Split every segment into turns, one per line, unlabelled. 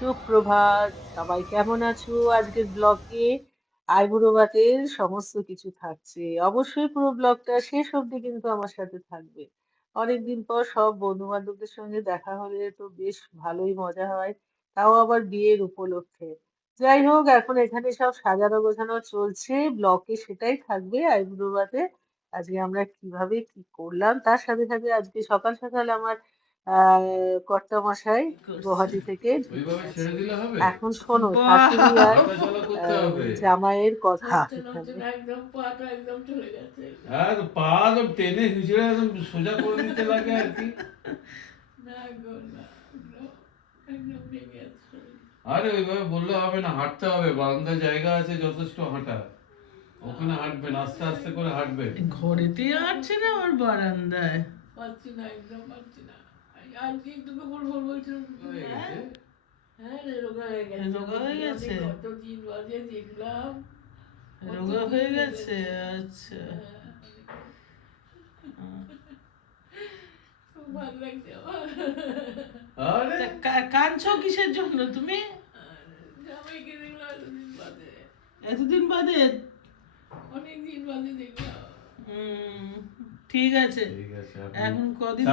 সুপ্রভাত, সবাই কেমন আছো? আজকের ব্লগে আইবুড়ো ভাতের সমস্ত কিছু থাকছে। অবশ্যই পুরো ব্লগটা শেষ অবধি কিন্তু আমার সাথে থাকবে। অনেকদিন পর সব বন্ধু বান্ধবদের সঙ্গে দেখা হলে তো বেশ ভালোই মজা হয়, তাও আবার বিয়ের উপলক্ষে। যাই হোক, এখন এখানে সব সাজানো গোছানো চলছে ব্লকে সেটাই থাকবে আইবুড়ো ভাতে আজকে আমরা কীভাবে কি করলাম, তার সাথে সাথে আজকে সকাল সকাল আমার গুয়াহাটি থেকে এখন শোনো শাশুড়ি আর জামাইয়ের কথা।
হ্যাঁ তো পা তো টেনে হিঁচড়ে একদম সোজা করে দিতে লাগে আর কি। ওইভাবে বললে হবে না হাঁটতে হবে। বারান্দায় জায়গা আছে যথেষ্ট হাঁটা। ওখানে হাঁটবেন আস্তে আস্তে করে হাঁটবেন
ঘরেতেই হাঁটছে না ওর বারান্দায়?
পারছি না একদম পারছি না। বলছিলাম
হ্যাঁ
রে রোগা হয়ে গেছে।
রোগা হয়ে গেছে?
কত দিন বাজে দেখলাম।
রোগা হয়ে গেছে আচ্ছা।
আরে!
কাঁদছো কিসের জন্য তুমি?
এতদিন বাদে।
এতদিন বাদে?
অনেক দিন বাদে দেখলাম।
উম, ঠিক আছে।
ঠিক আছে
এখন কদিন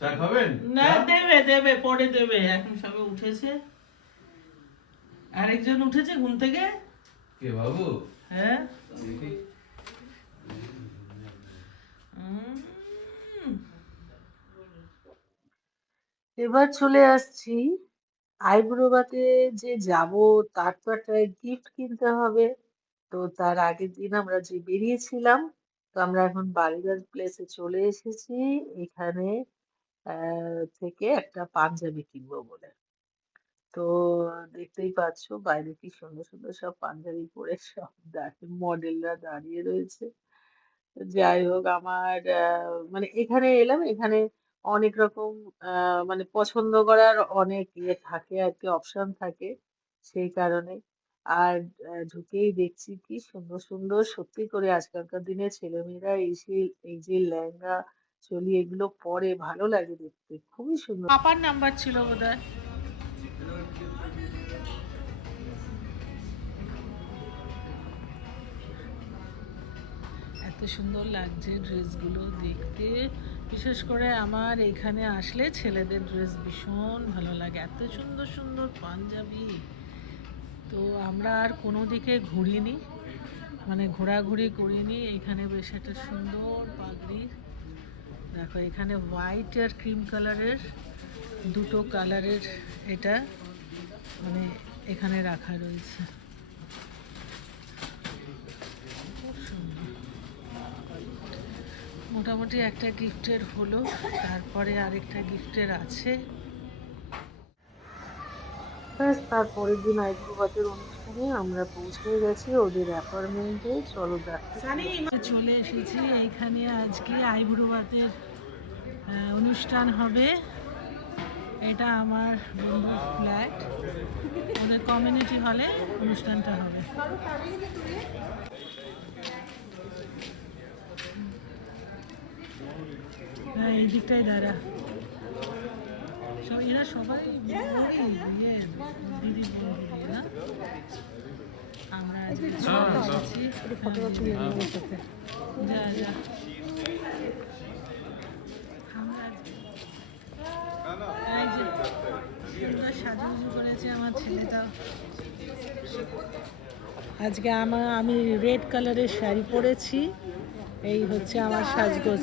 চা খাবেন?
না দেবে দেবে পরে দেবে। এখন সবে উঠেছে। আরেকজন উঠেছে ঘুম থেকে?
কে বাবু?
হ্যাঁ?
এবার চলে আসছি। আইবুড়ো ভাতে যে যাব তার তো একটা গিফট কিনতে হবে। তো তার আগের দিন আমরা যে বেরিয়েছিলাম তো আমরা এখন বালিগঞ্জ প্লেসে চলে এসেছি। এখানে আহ, থেকে একটা পাঞ্জাবি কিনবো বলে। তো দেখতেই পাচ্ছ বাইরে কি সুন্দর সুন্দর সব পাঞ্জাবি পরে সব মডেলরা দাঁড়িয়ে রয়েছে। যাই হোক আমার মানে এখানে এলাম এখানে অনেক রকম মানে পছন্দ করার অনেক ইয়ে থাকে আর কি অপশন থাকে সেই কারণে। আর ঢুকেই দেখছি কি সুন্দর সুন্দর সত্যি করে আজকালকার দিনে ছেলেমেয়েরা এই যে এই যে লেহেঙ্গা চলি এগুলো পরে ভালো লাগে দেখতে, খুবই সুন্দর।
পাপার নাম্বার ছিল বোধহয়। এত সুন্দর লাগছে ড্রেসগুলো দেখতে। বিশেষ করে আমার এখানে আসলে ছেলেদের ড্রেস ভীষণ ভালো লাগে। এত সুন্দর সুন্দর পাঞ্জাবি। তো আমরা আর কোনো দিকে ঘুরিনি মানে ঘোরাঘুরি করিনি। এখানে বেশ একটা সুন্দর পাগড়ি দেখো এখানে হোয়াইট আর ক্রিম কালারের দুটো কালারের এটা মানে এখানে রাখা রয়েছে। মোটামুটি একটা গিফটের হলো তারপরে আরেকটা গিফটের আছে।
ব্যাস তারপরের দিন আইব্রোবাতের অনুষ্ঠানে আমরা পৌঁছে গেছি ওদের অ্যাপার্টমেন্টে চলো দেখতে
চলে এসেছি এইখানে আজকে আইবুড়োবাতের অনুষ্ঠান হবে। এটা আমার বন্ধুর ফ্ল্যাট ওদের কমিউনিটি হলে অনুষ্ঠানটা হবে। হ্যাঁ এই দিকটাই দাঁড়া। সব এরা সবাই ইয়ে দিদি না? আমরা চলে এসেছি যা যা আমরা আজকে- এই যে সুন্দর সাজুগুজু করেছে আমার ছেলেটাও আজকে আমার আমি রেড কালারের শাড়ি পরেছি। এই হচ্ছে আমার সাজগোজ।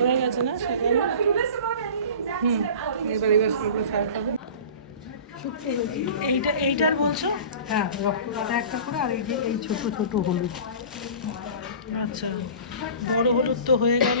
হয়ে গেছে না সকালে? হুম এবার এবার এইটা এইটার বলছো?
হ্যাঁ রক্তদাতা একটা করে আর এই যে এই ছোট ছোট হলুদ।
আচ্ছা বড় হলুদ তো হয়ে গেল।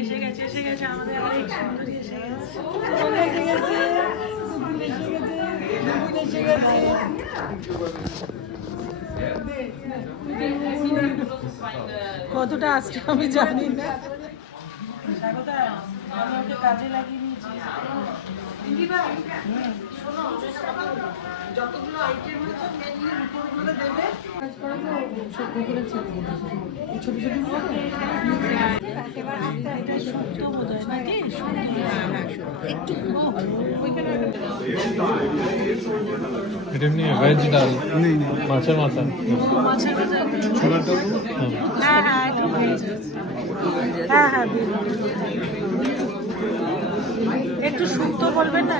এসে গেছে এসে গেছে কতটা আসছে আমি জানি না। আমি ওকে কাজে লাগিয়ে নিয়েছি।
যতগুলো আইটেম আছে মেনলি উপরগুলো দেবে। কাজ করে তো সব করে ছোট ছোটগুলো তো।
এটা শুক্তো বোধ হয় নাকি একটু ওইখানে
এটা এমনি ভেজ ডাল মাছের মাথা।
মাছের মাথা
ছোলার ডাল? হ্যাঁ
হ্যাঁ হ্যাঁ একটু হ্যাঁ হ্যাঁ একটু শুক্তো বলবেন না?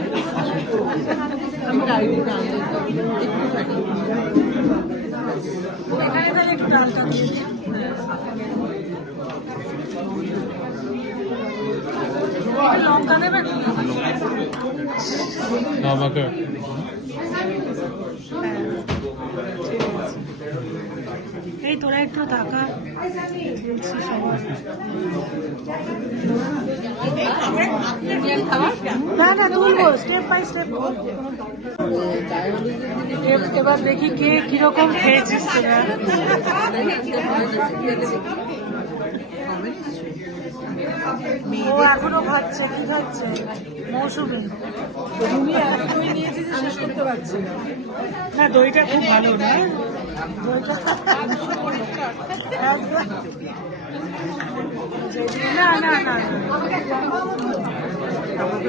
এখানে তাহলে একটু ডালটা লঙ্কা দেবেন?
আমাকে।
এই তোরা একটু সবার না না, তুলবো স্টেপ বাই স্টেপ এবার দেখি কে কীরকম খেয়েছিস ও এখনও খাচ্ছে কি খাচ্ছে মৌসুমি
তুমি নিয়েছি যে শেষ করতে পারছি না
না দইটা খুব ভালো না দইটা। না না না না। মোটামুটি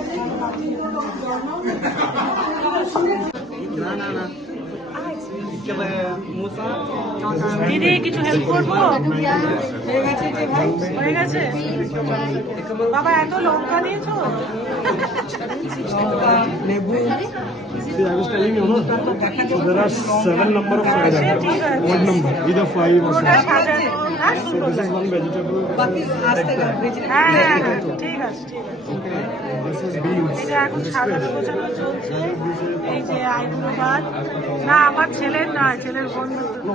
দিদি কিছু হেল্প করব হয়ে গেছে যে ভাই হয়ে গেছে বাবা এত লঙ্কা দিয়েছ
লেবু
See, I was telling you, no? So there are seven number of fries.
সে ঠিক আছে
Odd number, either five or
ওটা
six.
সাজানো হ্যাঁ সুন্দর.
বাকি আসতে
হ্যাঁ হ্যাঁ ঠিক আছে ঠিক আছে। যে এখন সাজানো গোছানো চলছে। এই যে ভাত না আমার ছেলের না ছেলের বন্ধু।
No,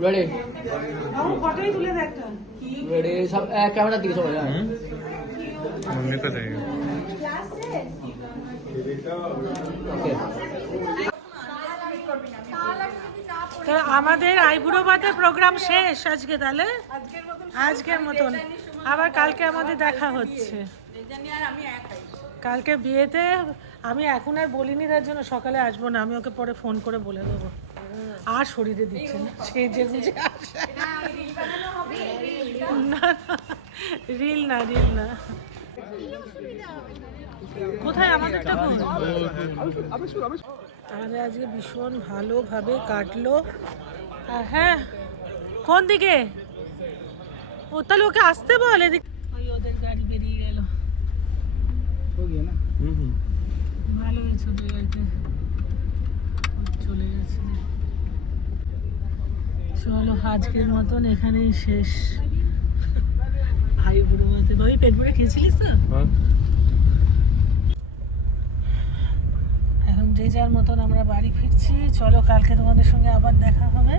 রেডি
ফটোই তুলে দে একটা
রেডি সব ক্যামেরার দিকে সবাই হ্যাঁ মনে
কথা আমাদের আইবুড়ো ভাতের প্রোগ্রাম শেষ আজকে তাহলে? আজকের মতন আবার কালকে আমাদের দেখা হচ্ছে। কালকে বিয়েতে আমি এখন আর বলিনি তার জন্য সকালে আসব না। আমি ওকে পরে ফোন করে বলে দেবো। আর শরীরে দিচ্ছে না। সে যে বুঝে না রিল না রিল না। কোথায়? আমাদেরটা আমাদের আজকে ভীষণ ভালোভাবে কাটলো। হ্যাঁ। কোন দিকে? ও তাহলে ওকে আসতে বলে ওই ওদের গাড়ি বেরিয়ে গেল। ভালো চলে গেছে। চলো আজকের মতন এখানেই শেষ। ভাই বুড়ো মতো ভাই পেট ভরে খেয়েছিলিস তো? হ্যাঁ। যে যার মতন আমরা বাড়ি ফিরছি চলো কালকে তোমাদের সঙ্গে আবার দেখা হবে।